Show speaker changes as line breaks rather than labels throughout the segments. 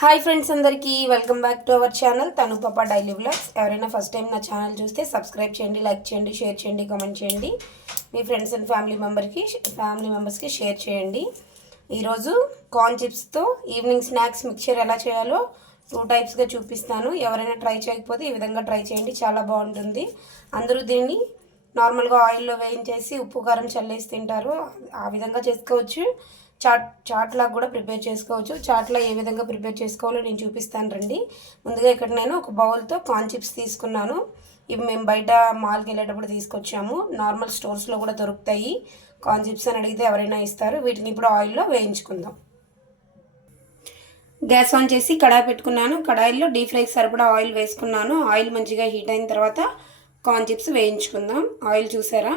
Hi friends అందరికీ welcome back to our channel తను పాప డైలీ వ్లాగ్స్ ఎవరైనా ఫస్ట్ టైం నా ఛానల్ చూస్తే సబ్స్క్రైబ్ చేయండి లైక్ చేయండి షేర్ చేయండి కామెంట్ చేయండి. మీ ఫ్రెండ్స్ అండ్ ఫ్యామిలీ మెంబర్కి ఫ్యామిలీ మెంబర్స్కి షేర్ చేయండి. ఈరోజు కార్న్ చిప్స్తో ఈవినింగ్ స్నాక్స్ మిక్చర్ ఎలా చేయాలో టూ టైప్స్గా చూపిస్తాను. ఎవరైనా ట్రై చేయకపోతే ఈ విధంగా ట్రై చేయండి చాలా బాగుంటుంది. అందరూ దీన్ని నార్మల్గా ఆయిల్లో వేయించేసి ఉప్పు కారం చల్లేసి తింటారు. ఆ విధంగా చేసుకోవచ్చు. చాట్ చాట్లా కూడా ప్రిపేర్ చేసుకోవచ్చు. చాట్లా ఏ విధంగా ప్రిపేర్ చేసుకోవాలో నేను చూపిస్తాను రండి. ముందుగా ఇక్కడ నేను ఒక బౌల్తో కార్న్ చిప్స్ తీసుకున్నాను. ఇవి మేము బయట మాల్కి వెళ్ళేటప్పుడు తీసుకొచ్చాము. నార్మల్ స్టోర్స్లో కూడా దొరుకుతాయి. కార్న్ చిప్స్ అని అడిగితే ఎవరైనా ఇస్తారు. వీటిని ఇప్పుడు ఆయిల్లో వేయించుకుందాం. గ్యాస్ ఆన్ చేసి కడాయి పెట్టుకున్నాను. కడాయిలో డీప్ ఫ్రైకి సరిపడా ఆయిల్ వేసుకున్నాను. ఆయిల్ మంచిగా హీట్ అయిన తర్వాత కార్న్ చిప్స్ వేయించుకుందాం. ఆయిల్ చూసారా?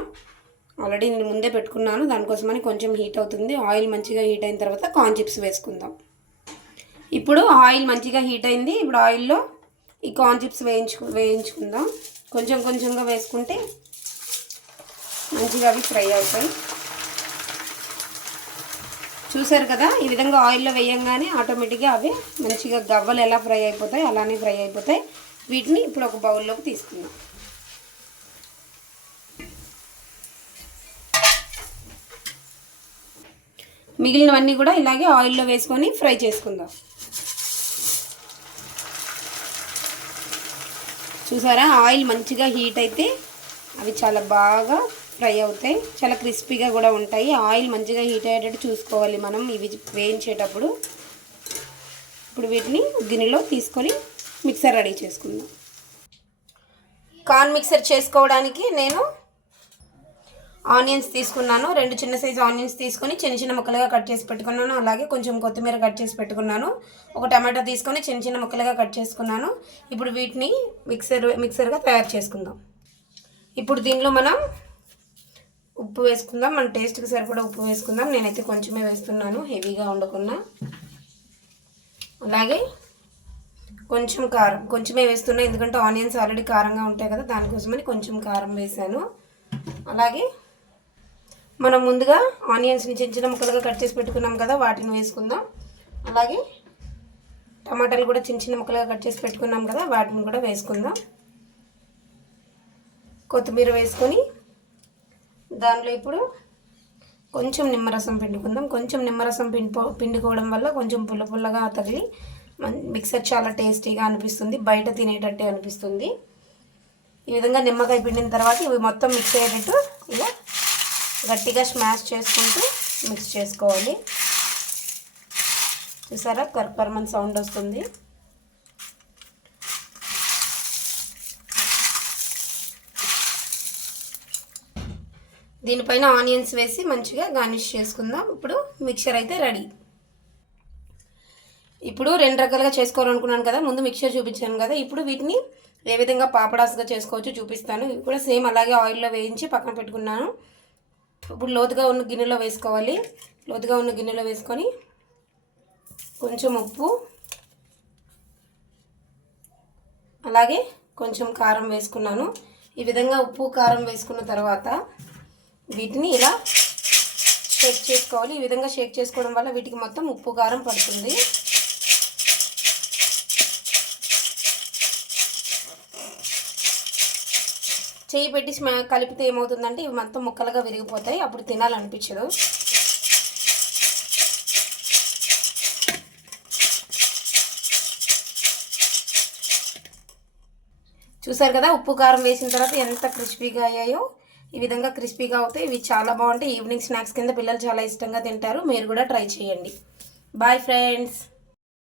ఆల్రెడీ నేను ముందే పెట్టుకున్నాను. దానికోసమని కొంచెం హీట్ అవుతుంది. ఆయిల్ మంచిగా హీట్ అయిన తర్వాత కార్న్ చిప్స్ వేసుకుందాం. ఇప్పుడు ఆయిల్ మంచిగా హీట్ అయింది. ఇప్పుడు ఆయిల్లో ఈ కార్న్ చిప్స్ వేయించు వేయించుకుందాం. కొంచెం కొంచెంగా వేసుకుంటే మంచిగా అవి ఫ్రై అవుతాయి. చూసారు కదా? ఈ విధంగా ఆయిల్లో వేయంగానే ఆటోమేటిక్గా అవి మంచిగా గవ్వలు ఎలా ఫ్రై అయిపోతాయి అలానే ఫ్రై అయిపోతాయి. వీటిని ఇప్పుడు ఒక బౌల్లోకి తీసుకుందాం. మిగిలినవన్నీ కూడా ఇలాగే ఆయిల్లో వేసుకొని ఫ్రై చేసుకుందాం. చూసారా? ఆయిల్ మంచిగా హీట్ అయితే అవి చాలా బాగా ఫ్రై అవుతాయి. చాలా క్రిస్పీగా కూడా ఉంటాయి. ఆయిల్ మంచిగా హీట్ అయ్యేటట్టు చూసుకోవాలి మనం ఇవి వేయించేటప్పుడు. ఇప్పుడు వీటిని గిన్నెలో తీసుకొని మిక్సర్ రెడీ చేసుకుందాం. కార్న్ మిక్సర్ చేసుకోవడానికి నేను ఆనియన్స్ తీసుకున్నాను. రెండు చిన్న సైజు ఆనియన్స్ తీసుకొని చిన్న చిన్న ముక్కలుగా కట్ చేసి పెట్టుకున్నాను. అలాగే కొంచెం కొత్తిమీర కట్ చేసి పెట్టుకున్నాను. ఒక టమాటా తీసుకొని చిన్న చిన్న ముక్కలుగా కట్ చేసుకున్నాను. ఇప్పుడు వీటిని మిక్సర్ మిక్సర్గా తయారు చేసుకుందాం. ఇప్పుడు దీనిలో మనం ఉప్పు వేసుకుందాం. మన టేస్ట్కి సరిపడా ఉప్పు వేసుకుందాం. నేనైతే కొంచెమే వేస్తున్నాను. హెవీగా ఉండకుండా. అలాగే కొంచెం కారం కొంచెమే వేస్తున్నా. ఎందుకంటే ఆనియన్స్ ఆల్రెడీ కారంగా ఉంటాయి కదా దానికోసమని కొంచెం కారం వేసాను అలాగే మనం ముందుగా ఆనియన్స్ని చిన్న చిన్న ముక్కలుగా కట్ చేసి పెట్టుకున్నాం కదా వాటిని వేసుకుందాం. అలాగే టమాటాలు కూడా చిన్న చిన్న ముక్కలుగా కట్ చేసి పెట్టుకున్నాం కదా వాటిని కూడా వేసుకుందాం. కొత్తిమీర వేసుకొని దానిలో ఇప్పుడు కొంచెం నిమ్మరసం పిండుకుందాం. కొంచెం నిమ్మరసం పిండిపో పిండుకోవడం వల్ల కొంచెం పుల్ల పుల్లగా తగిలి మిక్సర్ చాలా టేస్టీగా అనిపిస్తుంది బయట తినేటట్టే అనిపిస్తుంది. ఈ విధంగా నిమ్మకాయ పిండిన తర్వాత ఇవి మొత్తం మిక్స్ అయ్యేటట్టు ఇలా గట్టిగా స్మాష్ చేసుకుంటూ మిక్స్ చేసుకోవాలి. చూసారా? కర్పర్మన్ సౌండ్ వస్తుంది. దీనిపైన ఆనియన్స్ వేసి మంచిగా గార్నిష్ చేసుకుందాం. ఇప్పుడు మిక్చర్ అయితే రెడీ. ఇప్పుడు రెండు రకాలుగా చేసుకోవాలనుకున్నాను కదా ముందు మిక్చర్ చూపించాను కదా. ఇప్పుడు వీటిని ఏ విధంగా పాపడాస్గా చేసుకోవచ్చు చూపిస్తాను. ఇవి కూడా సేమ్ అలాగే ఆయిల్లో వేయించి పక్కన పెట్టుకున్నాను. ఇప్పుడు లోతుగా ఉన్న గిన్నెలో వేసుకోవాలి. లోతుగా ఉన్న గిన్నెలో వేసుకొని కొంచెం ఉప్పు అలాగే కొంచెం కారం వేసుకున్నాను. ఈ విధంగా ఉప్పు కారం వేసుకున్న తర్వాత వీటిని ఇలా షేక్ చేసుకోవాలి. ఈ విధంగా షేక్ చేసుకోవడం వల్ల వీటికి మొత్తం ఉప్పు కారం పడుతుంది. చేయి పెట్టి కలిపితే ఏమవుతుందంటే ఇవి మొత్తం ముక్కలుగా విరిగిపోతాయి. అప్పుడు తినాలనిపించదు. చూసారు కదా? ఉప్పు కారం వేసిన తర్వాత ఎంత క్రిస్పీగా అయ్యాయో ఈ విధంగా క్రిస్పీగా అవుతాయి. ఇవి చాలా బాగుంటాయి. ఈవినింగ్ స్నాక్స్ కింద పిల్లలు చాలా ఇష్టంగా తింటారు. మీరు కూడా ట్రై చేయండి. Bye friends.